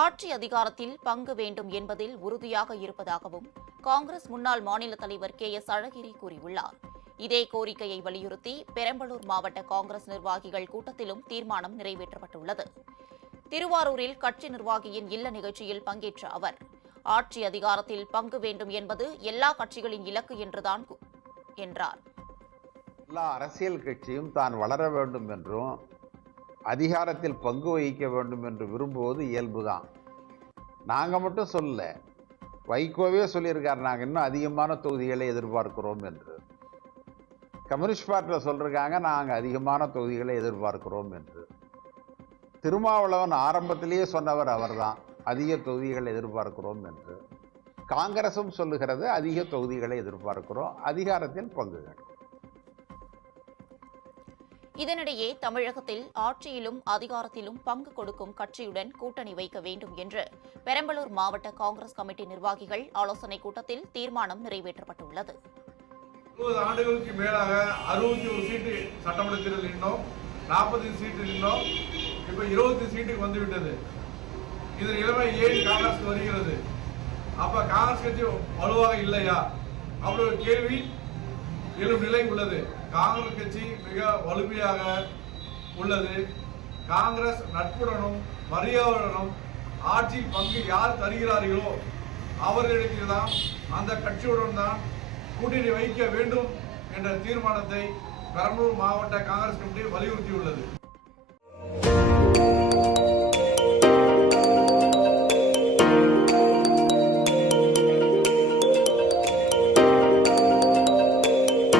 ஆட்சி அதிகாரத்தில் பங்கு வேண்டும் என்பதில் உறுதியாக இருப்பதாகவும் காங்கிரஸ் முன்னாள் மாநில தலைவர் KS அழகிரி கூறியுள்ளார். இதே கோரிக்கையை வலியுறுத்தி பெரம்பலூர் மாவட்ட காங்கிரஸ் நிர்வாகிகள் கூட்டத்திலும் தீர்மானம் நிறைவேற்றப்பட்டுள்ளது. திருவாரூரில் கட்சி நிர்வாகியின் இல்ல நிகழ்ச்சியில் பங்கேற்ற அவர், ஆட்சி அதிகாரத்தில் பங்கு வேண்டும் என்பது எல்லா கட்சிகளின் இலக்கு என்றுதான் என்றார். எல்லா அரசியல் கட்சியும் தான் வளர வேண்டும் என்றும் அதிகாரத்தில் பங்கு வகிக்க வேண்டும் என்று விரும்புவது இயல்புதான். நாங்கள் மட்டும் சொல்லல, வைகோவே சொல்லியிருக்கார், நாங்கள் இன்னும் அதிகமான தொகுதிகளை எதிர்பார்க்கிறோம் என்று. கம்யூனிஸ்ட் பார்ட்டியில் சொல்லியிருக்காங்க, நாங்கள் அதிகமான தொகுதிகளை எதிர்பார்க்கிறோம் என்று. திருமாவளவன் ஆரம்பத்திலேயே சொன்னவர் அவர்தான், அதிக தொகுதிகளை எதிர்பார்க்கிறோம் என்று. காங்கிரசும் சொல்லுகிறது, அதிக தொகுதிகளை எதிர்பார்க்கிறோம், அதிகாரத்தில் பங்கு வேண்டும். இதனிடையே தமிழகத்தில் ஆட்சியிலும் அதிகாரத்திலும் பங்கு கொடுக்கும் கட்சியுடன் கூட்டணி வைக்க வேண்டும் என்று பெரம்பலூர் மாவட்ட காங்கிரஸ் கமிட்டி நிர்வாகிகள் ஆலோசனைக் கூட்டத்தில் தீர்மானம் நிறைவேற்றப்பட்டுள்ளது. 20 ஆண்டுகளுக்கு மேலாக 61 சீட்டு சட்டமன்றத்தில் நின்றோம், 40 சீட்டு நின்றோம், இப்ப 20 சீட்டுக்கு வந்துவிட்டது. இதன் நிலைமை ஏன் காங்கிரஸ் வருகிறது? அப்ப காங்கிரஸ் கட்சி வலுவாக இல்லையா? அப்படி ஒரு கேள்வி எழும் நிலை உள்ளது. காங்கிரஸ் கட்சி மிக வலிமையாக உள்ளது. காங்கிரஸ் நட்புடனும் மரியாதையுடனும் ஆட்சியில் பங்கு யார் தருகிறார்களோ அவர்களுக்கு தான், அந்த கட்சியுடன் தான் கூட்டணி வைக்க வேண்டும் என்ற தீர்மானத்தை பெரம்பலூர் மாவட்ட காங்கிரஸ் கமிட்டி வலியுறுத்தியுள்ளது.